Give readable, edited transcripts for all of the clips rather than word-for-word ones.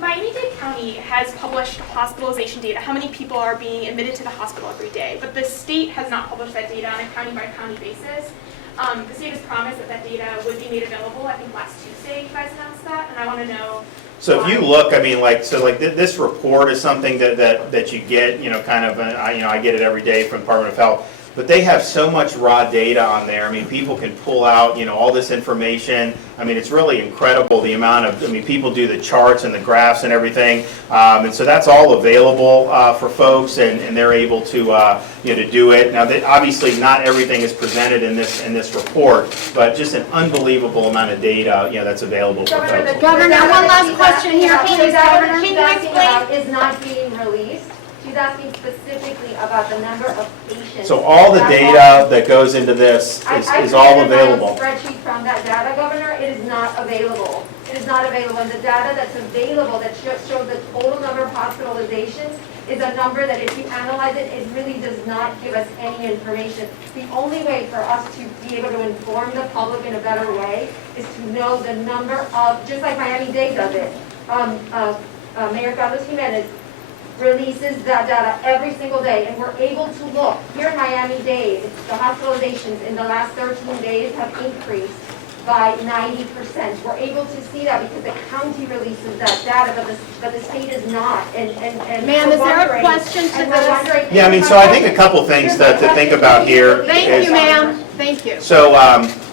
Miami-Dade County has published hospitalization data, how many people are being admitted to the hospital every day, but the state has not published that data on a county-by-county basis. The state has promised that that data would be made available. I think last Tuesday you guys announced that, and I want to know. So if you look, I mean, this report is something that you get, kind of, I get it every day from the Department of Health. But they have so much raw data on there. I mean, people can pull out, all this information. I mean, it's really incredible the amount of, people do the charts and the graphs and everything. And so that's all available for folks, and they're able to, to do it. Now, obviously, not everything is presented in this report, but just an unbelievable amount of data, that's available for folks. Governor, one last question here, please, Governor. Can you explain? Is not being released. She's asking specifically about the number of patients. So all the data that goes into this is all available. I spreadsheet from that data, Governor. It is not available. It is not available. And the data that's available that shows the total number of hospitalizations is a number that if you analyze it, it really does not give us any information. The only way for us to be able to inform the public in a better way is to know the number of, just like Miami-Dade does it. Mayor Carlos Jimenez releases that data every single day, and we're able to look. Here in Miami-Dade, the hospitalizations in the last 13 days have increased by 90%. We're able to see that because the county releases that data, but the state is not. And ma'am, is there a question to this? Yeah, so I think a couple things to think about here. Thank you, ma'am. Thank you. So,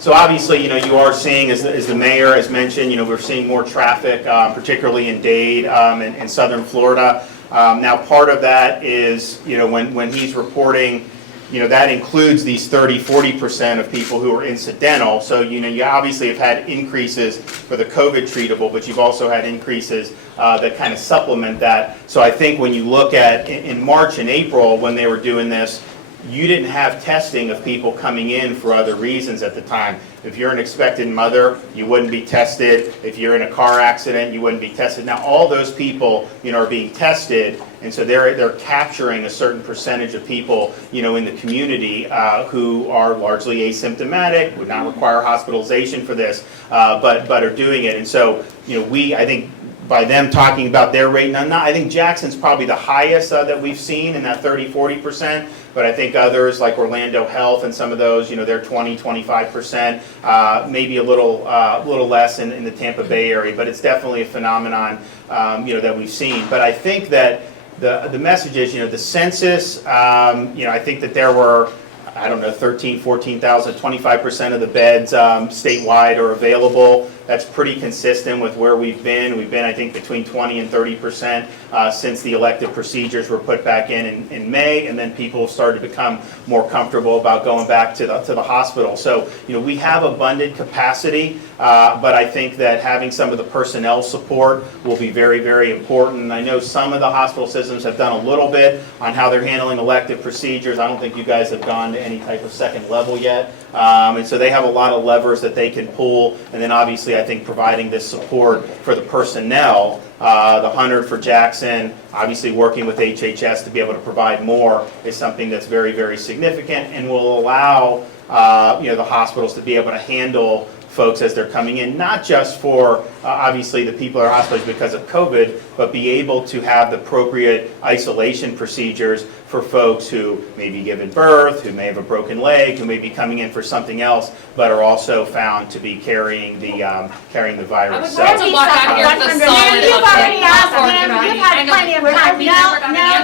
so obviously, you are seeing, as the mayor has mentioned, we're seeing more traffic, particularly in Dade and southern Florida. Now, part of that is, when he's reporting, that includes these 30–40% of people who are incidental. So, you obviously have had increases for the COVID treatable, but you've also had increases that kind of supplement that. So I think when you look at in March and April, when they were doing this, you didn't have testing of people coming in for other reasons at the time. If you're an expectant mother, you wouldn't be tested. If you're in a car accident, you wouldn't be tested. Now, all those people, are being tested, and so they're capturing a certain percentage of people, in the community who are largely asymptomatic, would not require hospitalization for this, but are doing it. And so, I think by them talking about their rate, I think Jackson's probably the highest that we've seen in that 30–40%. But I think others like Orlando Health and some of those, they're 20–25%, maybe a little less in the Tampa Bay area. But it's definitely a phenomenon, that we've seen. But I think that the message is, the census, I think that there were, 13,000, 14,000, 25% of the beds statewide are available. That's pretty consistent with where we've been. We've been, I think, between 20 and 30% since the elective procedures were put back in May, and then people have started to become more comfortable about going back to the hospital. So, we have abundant capacity, but I think that having some of the personnel support will be very, very important. And I know some of the hospital systems have done a little bit on how they're handling elective procedures. I don't think you guys have gone to any type of second level yet. And so they have a lot of levers that they can pull, and then obviously I think providing this support for the personnel, the 100 for Jackson, obviously working with HHS to be able to provide more is something that's very, very significant and will allow the hospitals to be able to handle folks as they're coming in, not just for obviously the people that are hospitalized because of COVID, but be able to have the appropriate isolation procedures for folks who may be giving birth, who may have a broken leg, who may be coming in for something else, but are also found to be carrying the virus. So, you've already asked, ma'am. You've had plenty of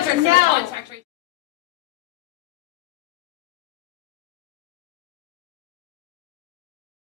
time. No.